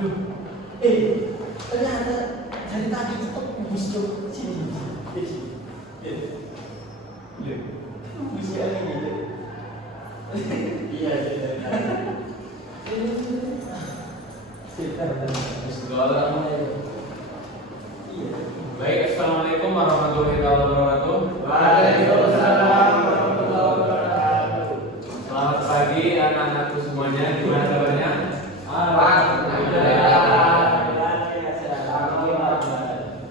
Aduh, ternyata dari tadi tetap musuh sini. Musuh ini. Iya. Baik, assalamualaikum warahmatullahi wabarakatuh. Waalaikumsalam warahmatullahi wabarakatuh. Selamat pagi anak-anakku semuanya. Gimana kabarnya?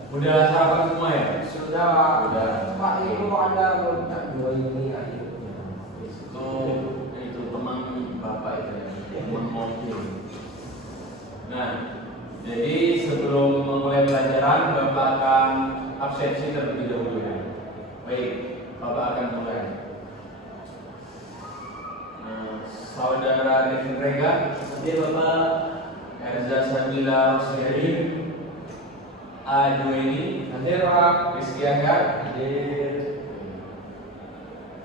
Udah sarapan semua ya? Sudah. Pak Ibu ada dua ini Itu teman bapak itu ya, teman mobil. Nah, jadi sebelum memulai pelajaran, bapak akan absensi terlebih dahulu ya. Baik, bapak akan mulai. Saudara Devin Rega, Hadir Bapak. Erza Sabila Rosyadi, A. Juwaini, hadir Pak. Rizky Anggar, Hadir.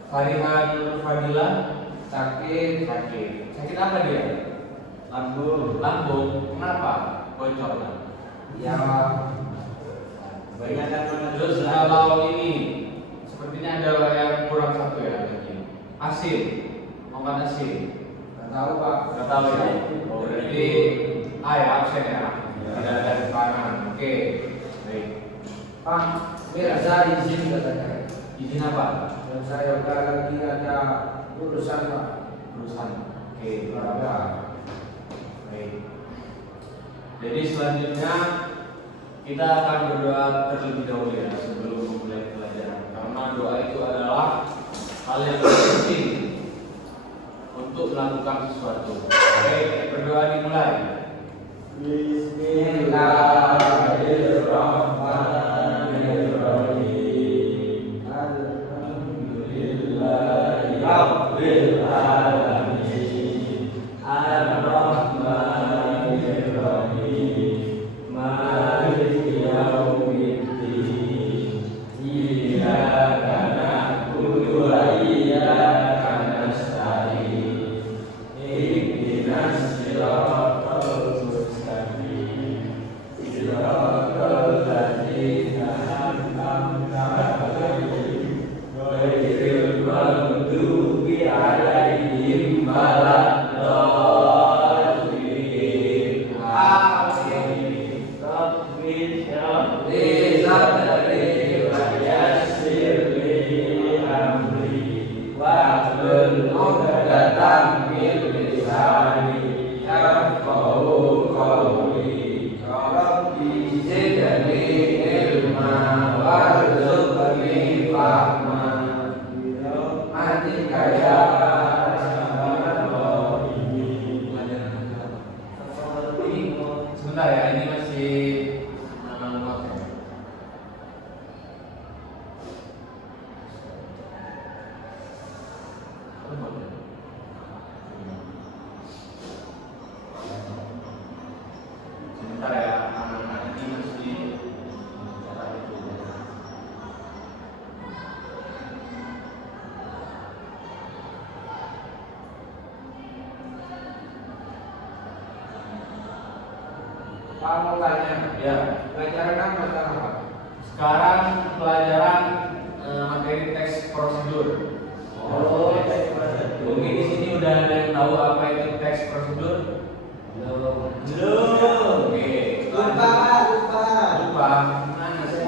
Farihan Fadila, Sakit. sakit apa dia? Lambung, kenapa? Bocor. Ya. Banyak kan Terus kalau ini sepertinya ada yang kurang satu ya lagi. Asin, makan asin. Nggak tahu Pak. Nggak tahu ya. Oh, berarti A ya, absen ya. Tidak ada kanan. Oke. Baik. Pak, Mirza izin katanya. Izin apa? Dan saya udah lagi ada urusan Pak. Urusan. Oke. Berapa? Baik. Jadi selanjutnya kita akan berdoa terlebih dahulu ya sebelum memulai pelajaran. Karena doa itu adalah hal yang penting untuk melakukan sesuatu. Baik, berdoa dimulai. Bismillahirrahmanirrahim. Alhamdulillahirabbil alamin. Ar-Rahmanir-Rahim. Maliki yaumiddin. Iyyaka na'budu wa iyyaka nasta'in. Ihdinas siratal mustaqim. Siratal ladzina an'amta 'alaihim ghairil maghdubi 'alaihim waladdallin. Amin. Rabbi shrah li sadri wa yassir li amri wahlul 'uqdatam min lisani yafqahu qawli. Rabbi zidni ilma warzuqni fahma. Birahmatika ya arhamar rahimin. Sebentar ya, ini masih not ya. Sebentar ya, anak-anak ini masih cara itu. Pak mau tanya, Ya, pelajaran apa sekarang Pak? sekarang pelajaran materi teks prosedur. Mungkin di sini udah ada yang tahu apa itu teks prosedur? Belum. Oke. Lupa. Lupa. Mana sih?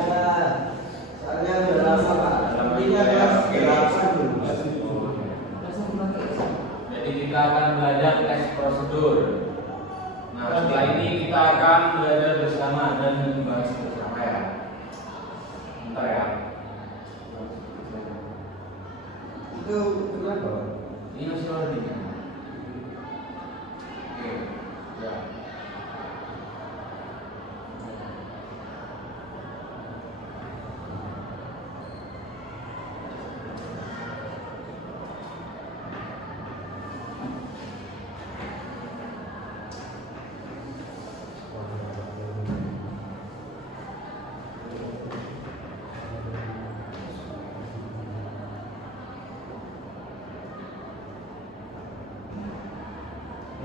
Soalnya udah lama Pak. Sepertinya kelas berapa dulu? Jadi kita akan belajar teks prosedur. Nah, setelah ini kita akan belajar bersama dan membahas bersama ya. Bentar ya. Itu kenapa Pak? Ini masih loading ya? Oke. Ya.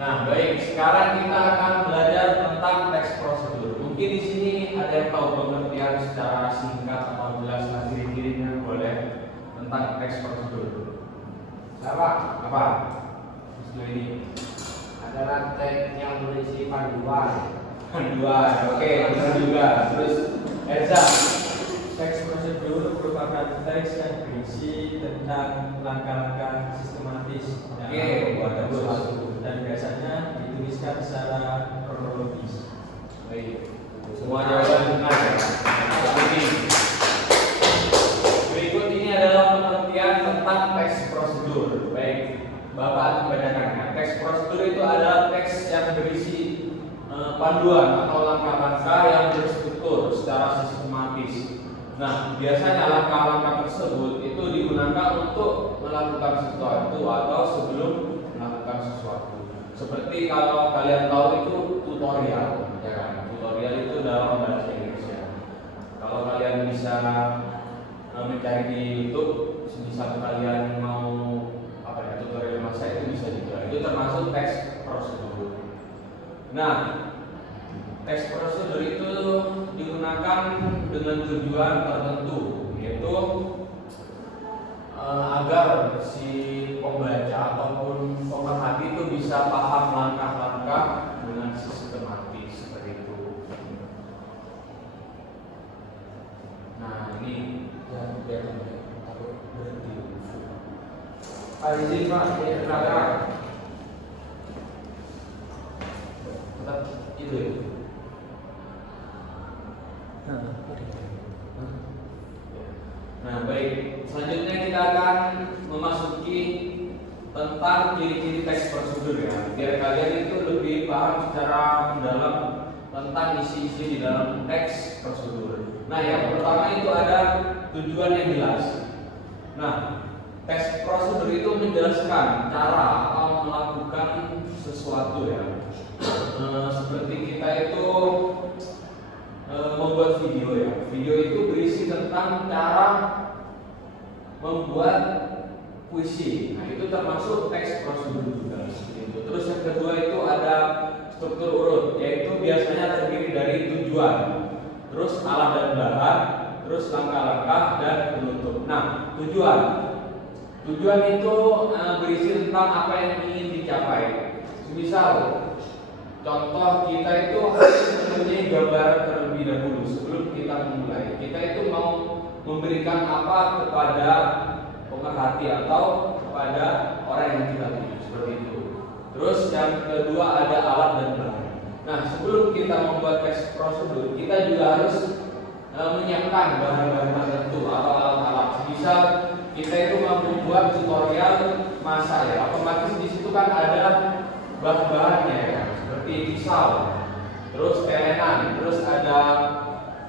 Nah, baik. Sekarang kita akan belajar tentang ada yang tahu pengertian secara singkat atau jelas ciri-cirinya boleh tentang teks prosedur? Siapa? Apa? Prosedur ini Adalah teks yang berisi panduan. Panduan, oke, benar juga. Terus Elsa, Teks prosedur merupakan teks yang berisi tentang langkah-langkah sistematis Oke, dalam bagus. sesuatu dan biasanya dituliskan secara kronologis. baik. Semua jawaban benar ya. Ini. Berikut ini adalah pengertian tentang teks prosedur. Baik, Bapak akan membacakan ya. Teks prosedur itu adalah teks yang berisi panduan atau langkah-langkah yang berstruktur secara sistematis. Nah, biasanya langkah-langkah tersebut itu digunakan untuk melakukan sesuatu atau sebelum melakukan sesuatu. Seperti kalau kalian tahu itu tutorial, ya kan? Tutorial itu dalam bahasa Inggris ya. Kalau kalian bisa mencari di YouTube, misal kalian mau apa ya tutorial masak itu bisa juga. Itu termasuk teks prosedur. Nah, teks prosedur itu digunakan dengan tujuan tertentu, yaitu agar si pembaca ataupun pemerhati itu bisa paham langkah-langkah dengan sistematis seperti itu. Nah, ini Dan biar takut berhenti. Pak izin Pak, ini kenapa? tetap itu ya. Nah, baik. Selanjutnya kita akan memasuki tentang ciri-ciri teks prosedur ya. Biar kalian itu lebih paham secara mendalam tentang isi-isi di dalam teks prosedur. Nah, yang pertama itu ada tujuan yang jelas. Nah, teks prosedur itu menjelaskan cara atau melakukan sesuatu ya. Seperti kita itu membuat video ya. Video itu berisi tentang cara membuat puisi. Nah, itu termasuk teks prosedur juga seperti itu. Terus yang kedua itu ada struktur urut, yaitu biasanya terdiri dari tujuan, terus alat dan bahan, terus langkah-langkah dan penutup. Nah, tujuan itu berisi tentang apa yang ingin dicapai. Misal contoh, kita itu harus mempunyai gambaran terlebih dahulu sebelum kita memulai. Kita itu mau memberikan apa kepada pemerhati atau kepada orang yang kita tuju, seperti itu. Terus yang kedua ada alat dan bahan. Nah, sebelum kita membuat teks prosedur, kita juga harus menyiapkan bahan-bahan tertentu atau alat-alat. Misal kita itu mau membuat tutorial masak ya, otomatis di situ kan ada bahan-bahannya ya. Seperti pisau, terus telenan, terus ada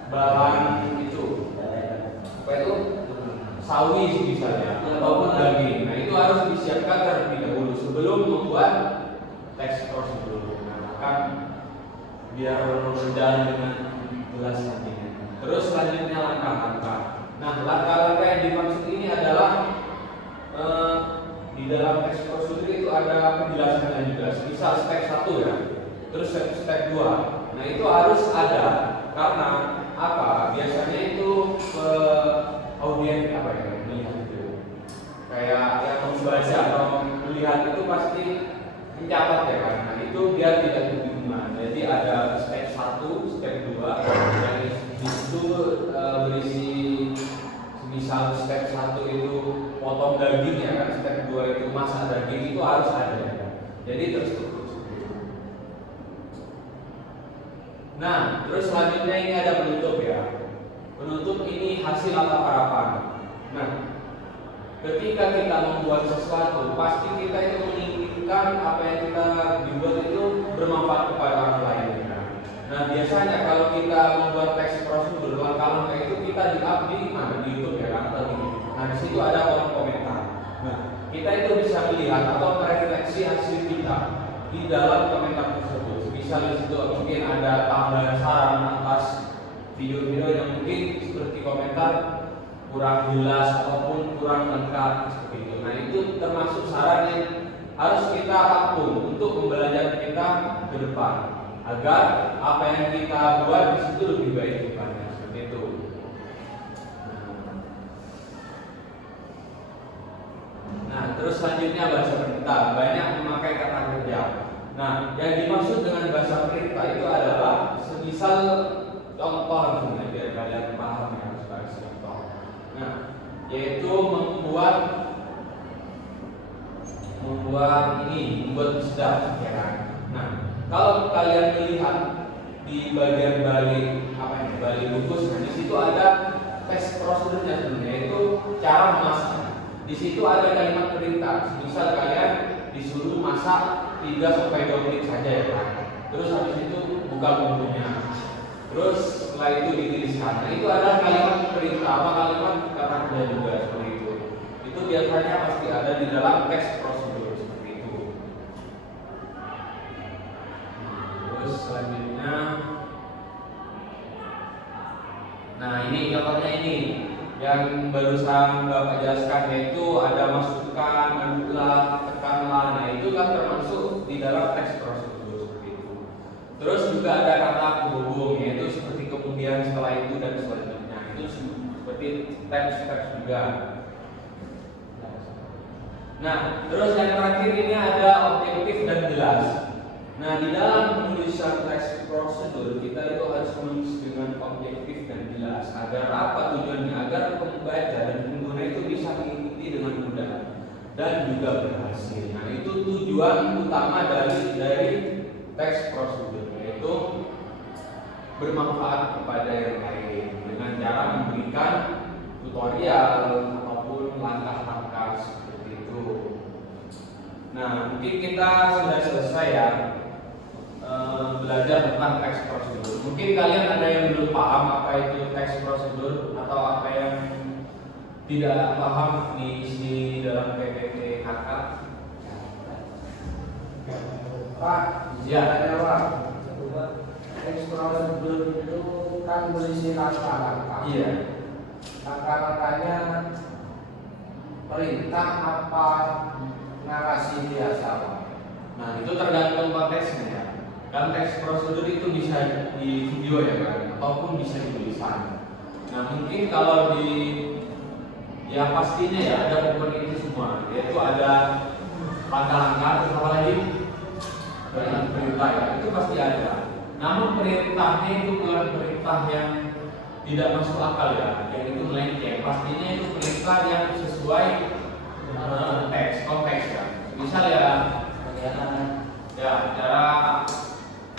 bahan itu apa itu sawi misalnya ataupun daging. Nah, itu harus disiapkan terlebih dahulu sebelum membuat teks prosedur. Nah, kan biar berjalan dengan jelas nantinya. Terus selanjutnya langkah-langkah. Nah, langkah-langkah yang dimaksud ini adalah di dalam teks prosedur itu ada penjelasannya juga. Misal step 1 ya. Terus step 2. Nah, itu harus ada karena apa? Biasanya itu audien apa ya? Melihat itu. Kayak yang membaca atau melihat itu pasti mencatat ya kan. Nah, itu biar tidak kebingungan. Jadi ada step 1, step 2 yang itu berisi misal step 1 itu potong daging ya kan, step 2 itu masak daging, itu harus ada ya. Jadi terstruktur. Nah, terus selanjutnya ini ada penutup ya. Penutup ini hasil atau harapan. Nah, ketika kita membuat sesuatu, pasti kita itu menginginkan apa yang kita dibuat itu bermanfaat kepada orang lain. Nah, biasanya kalau kita membuat teks prosedur, langkah-langkah itu kita di-up di mana? Di YouTube ya kan? Atau di Nah, di situ ada kolom komentar. Nah, kita itu bisa melihat atau merefleksi hasil kita di dalam komentar tersebut. Misalnya di situ mungkin ada tambahan saran atas video-video yang mungkin seperti komentar kurang jelas ataupun kurang lengkap seperti itu. Nah, itu termasuk saran yang harus kita tampung untuk pembelajaran kita ke depan. agar apa yang kita buat di situ lebih baik bukannya seperti itu. Nah, terus selanjutnya bahasa perintah banyak memakai kata kerja. Nah, yang dimaksud dengan bahasa perintah itu adalah semisal contoh langsung biar kalian paham ya, sebagai contoh. Nah, yaitu membuat misdah, ya kan? Nah, kalau kalian melihat di bagian balik bungkus, nah di situ ada tes prosedurnya sebenarnya, yaitu cara memasaknya. Di situ ada kalimat perintah. Misal kalian disuruh masak 3-2 menit saja ya kan. Terus habis itu buka bumbunya. Terus setelah itu ditiriskan. Nah, itu adalah kalimat perintah, apa kalimat kata kerja juga seperti itu. Itu biasanya pasti ada di dalam teks prosedur seperti itu. Terus selanjutnya, nah ini contohnya ini yang barusan Bapak jelaskan, yaitu ada masukkan, aduklah, tekanlah. Nah itu kan termasuk di dalam teks prosedur seperti itu. Terus juga ada kata penghubung, yaitu seperti kemudian, setelah itu, dan selanjutnya. Itu seperti teks juga. Nah, terus yang terakhir ini ada objektif dan jelas. Nah, di dalam penulisan teks prosedur kita itu harus menulis dengan objektif dan jelas. Agar apa tujuannya? Agar pembaca dan pengguna itu bisa mengikuti dengan mudah dan juga berhasil. Nah, itu tujuan utama dari teks prosedur, yaitu bermanfaat kepada yang lain dengan cara memberikan tutorial ataupun langkah-langkah seperti itu. Nah, mungkin kita sudah selesai ya belajar tentang teks prosedur. Mungkin kalian ada yang belum paham apa itu teks prosedur atau apa yang tidak paham diisi dalam PPTHK. Pak, Ya. ada Pak. Teks prosedur itu kan berisi langkah-langkah. Iya. Langkah-langkahnya perintah apa narasi biasa Pak? Nah, itu tergantung konteksnya ya. Kan teks prosedur itu bisa di video ya kan, ataupun bisa di tulisan. Nah, mungkin kalau di ya pastinya ya ada komponen itu semua, yaitu ada langkah-langkah, terus apa lagi? Perintah ya, itu pasti ada. Namun perintahnya itu bukan perintah yang tidak masuk akal ya, yang itu melenceng. Pastinya itu perintah yang sesuai konteks ya. Misal ya, cara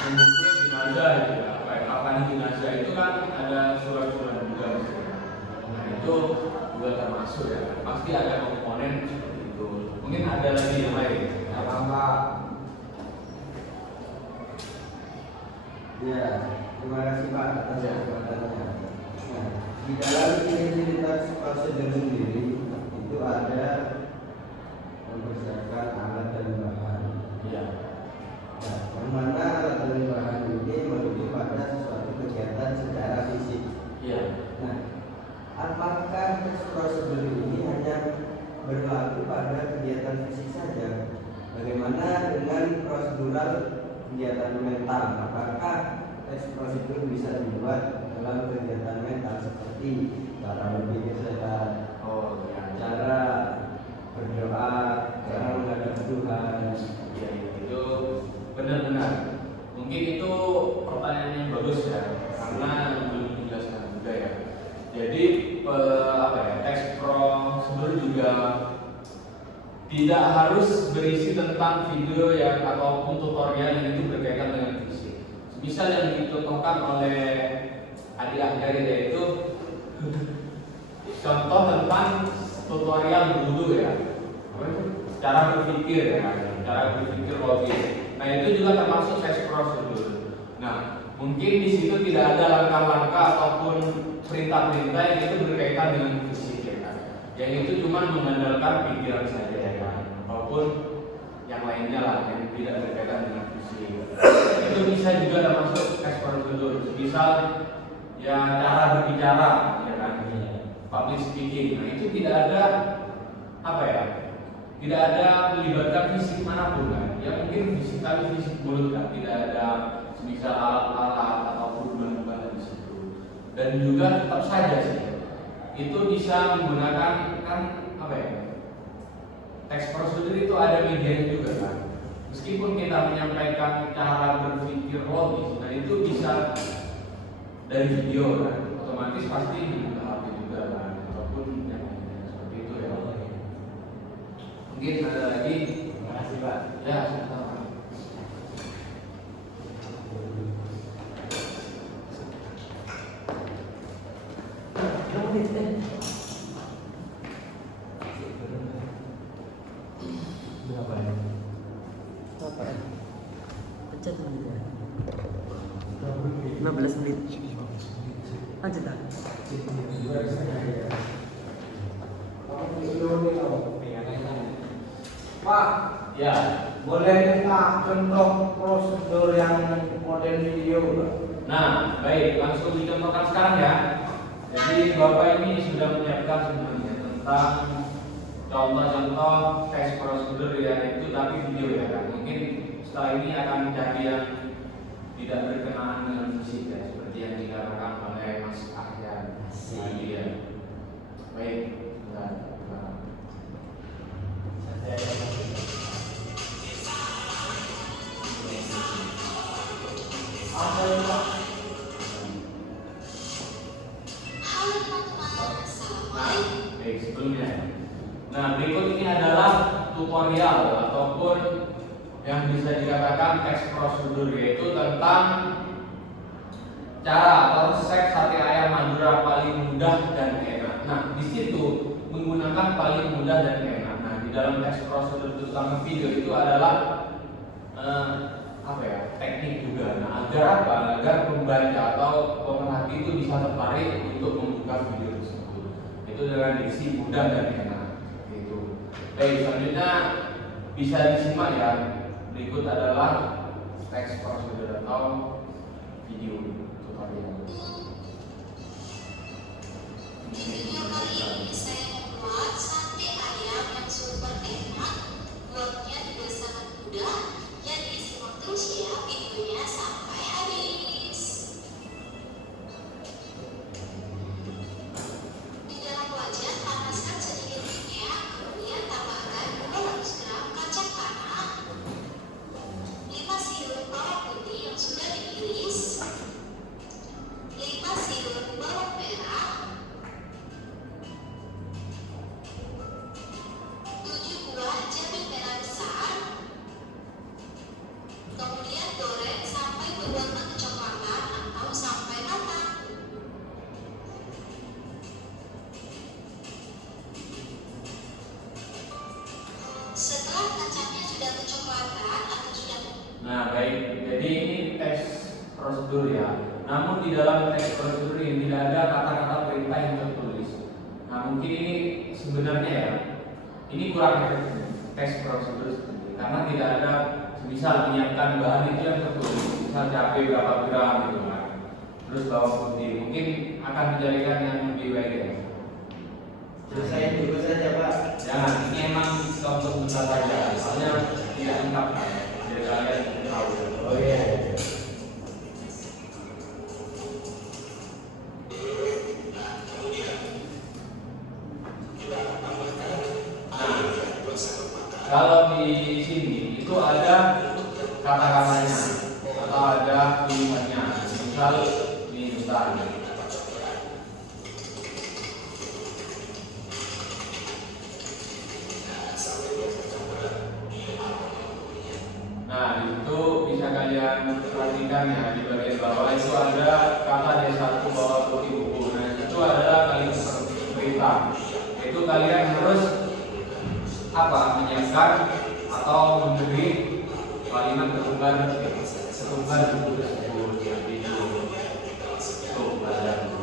membungkus jenazah itu ya, kayak kapan jenazah itu kan ada surat-surat juga. Nah, itu juga termasuk ya. Pasti ada komponen seperti itu. Mungkin ada lagi yang lain. Pak. Ya, terima kasih Pak atas jawabannya. Nah, di dalam ciri-ciri teks prosedur sendiri itu ada mempersiapkan alat dan bahan. Iya. Nah, yang mana alat dan bahan ini merujuk pada sesuatu kegiatan secara fisik. Iya. Nah, apakah teks prosedur ini hanya berlaku pada kegiatan fisik saja? Bagaimana dengan prosedural kegiatan mental? Apakah teks prosedur bisa dibuat dalam kegiatan mental seperti cara berpikir sehat, cara berdoa, cara menghadap Tuhan? Ya, itu benar-benar. Mungkin itu pertanyaan yang bagus ya, karena belum dijelaskan juga ya. Jadi teks prosedur juga tidak harus berisi tentang video yang ataupun tutorial yang itu berkaitan dengan fisik. Misal yang dicontohkan oleh Adi Akhyari yaitu contoh tentang tutorial berwudu ya, cara berpikir ya, cara berpikir logis. Nah, itu juga termasuk teks prosedur. Nah, mungkin di situ tidak ada langkah-langkah ataupun perintah-perintah yang itu berkaitan dengan fisik ya kan. Yang itu cuma mengandalkan pikiran saja ya kan, ataupun yang lainnya lah yang tidak berkaitan dengan fisik. Itu bisa juga termasuk teks prosedur. Misal ya cara berbicara ya kan, public speaking. Nah, itu tidak ada tidak ada melibatkan fisik manapun kan. Ya mungkin fisik mulut kan, tidak ada semisal alat-alat ataupun bahan-bahan di situ. Dan juga tetap saja sih itu bisa menggunakan kan apa ya, teks prosedur itu ada medianya juga kan. Meskipun kita menyampaikan cara berpikir logis, nah itu bisa dari video kan, otomatis pasti dibuka HP juga kan, ataupun yang lainnya seperti itu ya. Mungkin ada lagi. Terima kasih Pak. Ya, sama-sama. Berapa ya? Apa ya? Pencet dulu ya. 15 menit. Lanjut ah. Pak, Ya, boleh minta contoh prosedur yang model video, Pak? nah baik, langsung dicontohkan sekarang ya. Jadi Bapak ini sudah menyiapkan semuanya tentang contoh-contoh tes prosedur ya itu tapi video ya kan. Mungkin setelah ini akan menjadi yang tidak berkenaan dengan fisik ya, seperti yang dikatakan oleh Mas Ahyan tadi ya. Baik, nah. Apa yang Pak? Nah, baik sebelumnya. Nah, berikut ini adalah tutorial ataupun yang bisa dikatakan teks prosedur, yaitu tentang cara atau resep sate ayam Madura paling mudah dan enak. Nah, di situ menggunakan paling mudah dan enak. Nah, di dalam teks prosedur terutama video itu adalah apa ya, teknik juga. Nah, agar apa? Agar pembaca atau pemerhati itu bisa tertarik untuk membuka video tersebut. Itu dengan diksi mudah dan enak. Itu. Baik, selanjutnya bisa disimak ya. Berikut adalah teks prosedur atau video tutorial. Video kali ini saya membuat sate ayam yang super enak. Buatnya juga sangat mudah. Jadi simak terus ya videonya sampai habis. Di dalam wajan panaskan sedikit minyak, kemudian tambahkan 200 gram kacang tanah, 5 siung bawang putih yang sudah diiris, 5 siung bawang merah, 7 buah cabai merah besar, kemudian goreng sampai berwarna kecoklatan atau sampai matang. Setelah kacangnya sudah kecoklatan atau sudah Nah, baik. Jadi ini teks prosedur ya. Namun di dalam teks prosedur ini tidak ada kata-kata perintah yang tertulis. Nah, mungkin ini sebenarnya ya, ini kurang efektif teks prosedur sendiri. Karena tidak ada misal menyiapkan bahan itu yang tertulis, misal cabai berapa gram gitu kan. Terus bawang putih, mungkin akan dijadikan yang lebih baik ya. Selesai dulu saja Pak. Jangan, ini emang contoh besar saja, soalnya tidak lengkap kan. Jadi kalian tahu. Oh iya. Kalau di sini itu ada kata-katanya atau ada kalimatnya. Misal ini bentar. Nah, itu bisa kalian perhatikan ya di bagian bawah itu ada kata D1 bawah putih buku. Nah, itu adalah kalimat perintah. Itu kalian harus apa? Menyiapkan atau memberi kalimat ketumbar buku tersebut ya video. Tuh, ada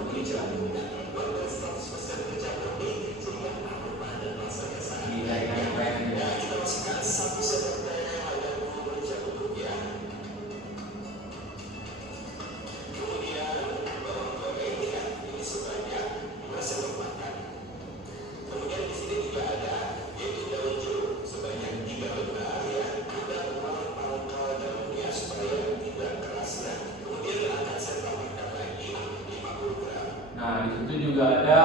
juga ada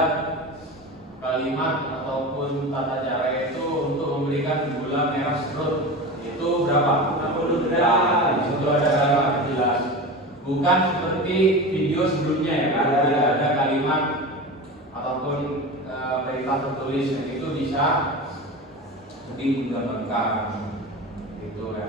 kalimat ataupun tata cara itu untuk memberikan gula merah serut. Itu berapa? 60 gram. Di situ ada kalimat jelas. Bukan seperti video sebelumnya ya kan, tidak ada kalimat ataupun perintah tertulis yang itu bisa digambarkan gitu ya.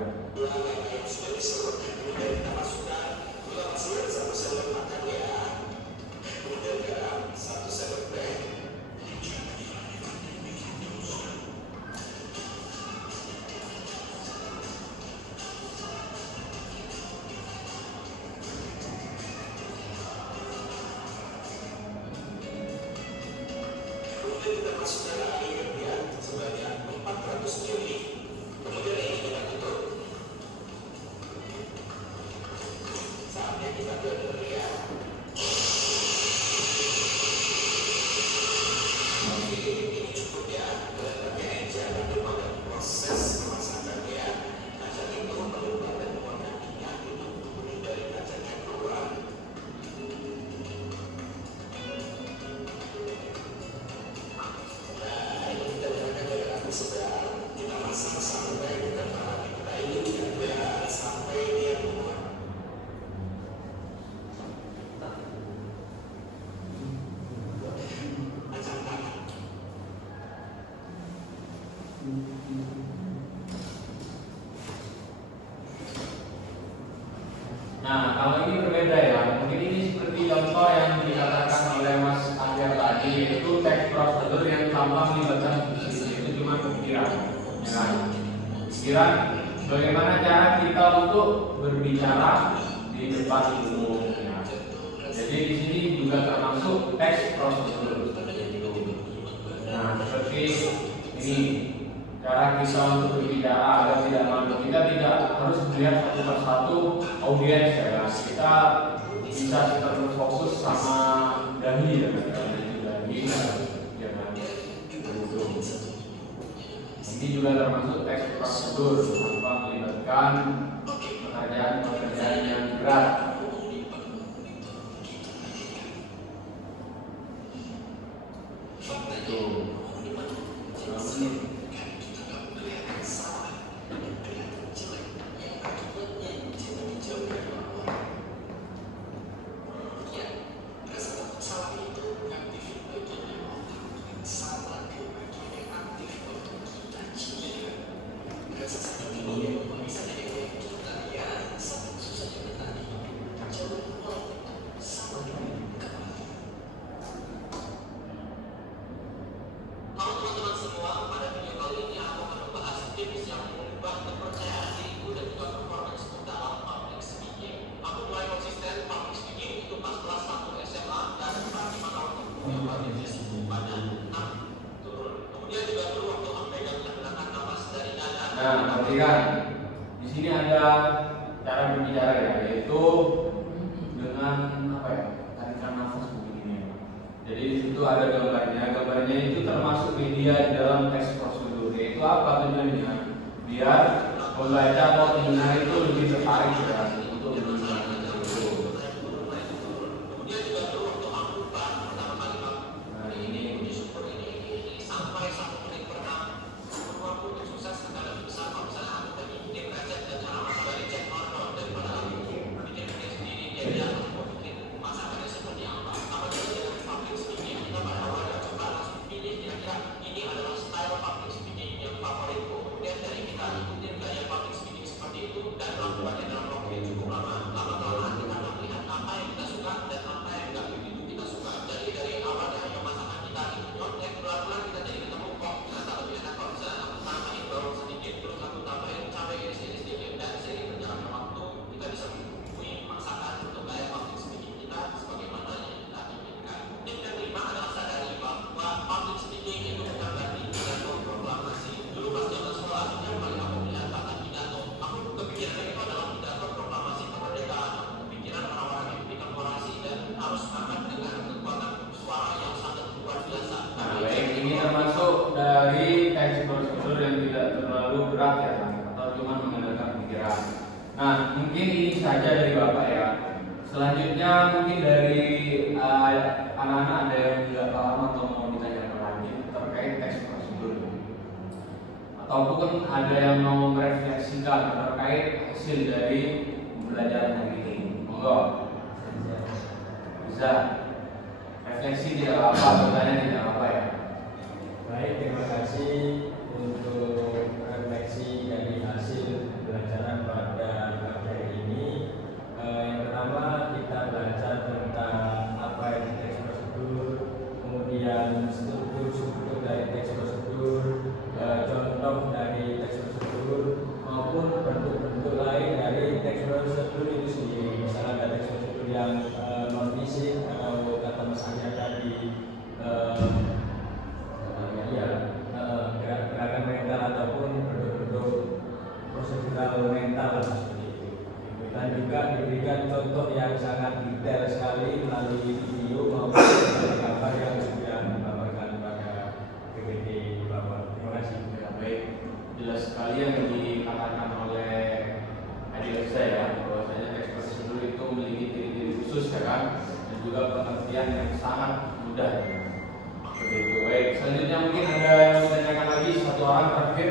Nah, kalau ini berbeda ya. Mungkin ini seperti contoh yang dikatakan oleh Mas Ahyar tadi, yaitu teks prosedur yang tanpa melibatkan fungsi. Itu cuma pikiran, ya kan? Pikiran bagaimana cara kita untuk berbicara di depan umum. Ya. Jadi di sini juga termasuk teks prosedur. Nah, seperti ini. Cara kita untuk berbicara agar tidak malu, kita tidak harus melihat satu persatu audiens ya kan? Kita bisa terfokus sama dahi ya kan? Dahi ya kan? Ini juga termasuk teks prosedur tanpa melibatkan pekerjaan yang berat. Nah, perhatikan di sini ada cara berbicara ya, yaitu dengan apa ya, tarikan nafas begini. Jadi di situ ada gambarnya. Gambarnya itu termasuk media di dalam teks prosedur. Yaitu apa tujuannya? Biar pembaca atau pendengar itu lebih tertarik ya untuk mendengar itu. Nah ini. berat ya atau cuma mengandalkan pikiran. Nah mungkin ini saja dari Bapak ya. Selanjutnya mungkin dari anak-anak ada yang juga ataupun ada yang mau merefleksikan terkait hasil dari pembelajaran hari ini. Monggo. Bisa. Refleksi tidak apa, bertanya tidak apa ya. Baik, terima kasih untuk refleksi dari hasil pembelajaran pada materi ini. Yang pertama kita belajar tentang apa itu teks prosedur, kemudian struktur dari teks prosedur, contoh dari teks prosedur maupun bentuk-bentuk lain dari teks prosedur itu sendiri. Misalnya ada teks prosedur yang non fisik atau kata Mas Anya tadi gerakan mental ataupun bentuk-bentuk prosedural mental seperti itu. Dan juga diberikan contoh yang sangat detail sekali melalui video maupun gambar yang sudah dipaparkan pada PPT Bapak. Terima kasih. Ya, baik, jelas sekali yang dikatakan oleh adik saya ya, bahwasanya teks prosedur itu memiliki ciri-ciri khusus ya kan, dan juga pengertian yang sangat mudah. Begitu. Baik, selanjutnya mungkin ada yang ditanyakan lagi satu orang terakhir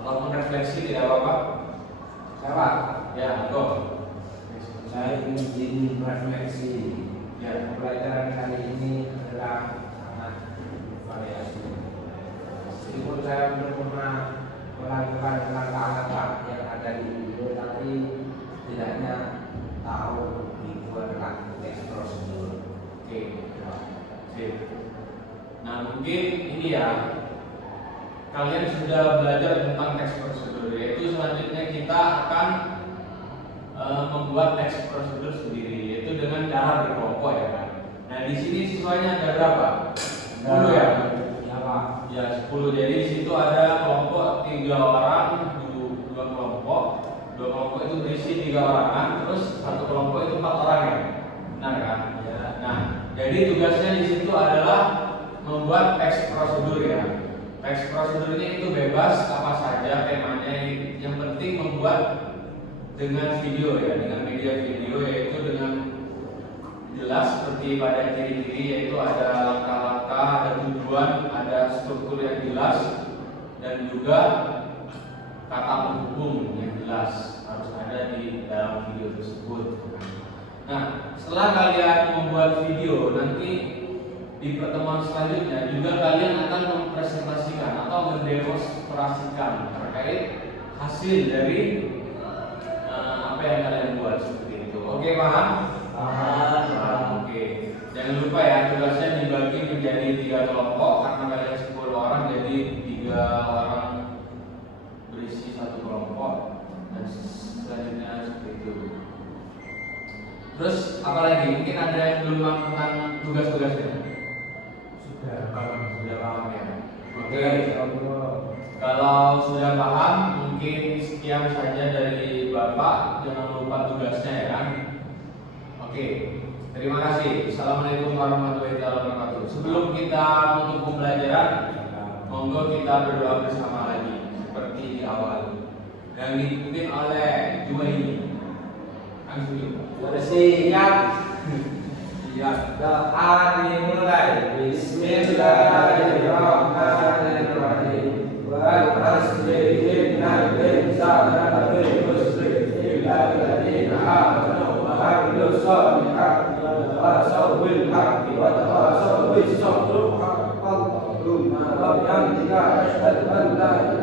ataupun refleksi tidak apa-apa. Saya Pak, Ya, go. saya ingin refleksi. Ya. Pembelajaran kali ini adalah sangat variasi. Meskipun saya belum pernah melakukan langkah-langkah yang ada di video, tapi setidaknya tahu itu adalah teks prosedur. Oke. Sip. Nah, mungkin ini ya, kalian sudah belajar tentang teks prosedur, yaitu selanjutnya kita akan membuat teks prosedur sendiri, yaitu dengan cara berkelompok ya kan. Nah, di sini siswanya ada berapa? 10 ya? Ya Pak. Ya, 10. Jadi di situ ada kelompok 3 orang, 2 kelompok. 2 kelompok itu berisi 3 orangan, terus satu kelompok itu 4 orang ya. Benar kan? Ya. Nah, jadi tugasnya di situ adalah membuat teks prosedur ya. Teks prosedur ini itu bebas apa saja temanya, yang penting membuat dengan video ya, dengan media video, yaitu dengan jelas seperti pada ciri-ciri, yaitu ada langkah-langkah, ada tujuan, ada struktur yang jelas, dan juga kata penghubung yang jelas harus ada di dalam video tersebut. Nah, setelah kalian membuat video, nanti di pertemuan selanjutnya juga kalian akan mempresentasikan atau mendemonstrasikan terkait hasil dari apa yang kalian buat seperti itu. Oke, paham? Paham. Oke. Jangan lupa ya, tugasnya dibagi menjadi 3 kelompok karena kalian 10 orang, jadi 3 orang berisi 1 kelompok dan selanjutnya seperti itu. Terus apalagi? Mungkin ada yang belum tentang tugas-tugasnya? Sudah paham ya. Oke. Kalau sudah paham, mungkin sekian saja dari Bapak. Jangan lupa tugasnya ya kan. Oke. Terima kasih. Assalamualaikum warahmatullahi wabarakatuh. Sebelum kita menutup pembelajaran, monggo kita berdoa bersama lagi seperti di awal. Yang dipimpin oleh Juwaini. Siap. Siap. Doa dimulai. Bismillahirrahmanirrahim. Wal asri innal insana lafi khusr illa alladziina aamanu wa 'amilus shaalihati wa tawassaw bil haqqi wa tawassaw bis sabr. Allahumma rabbana asyhadu an la ilaha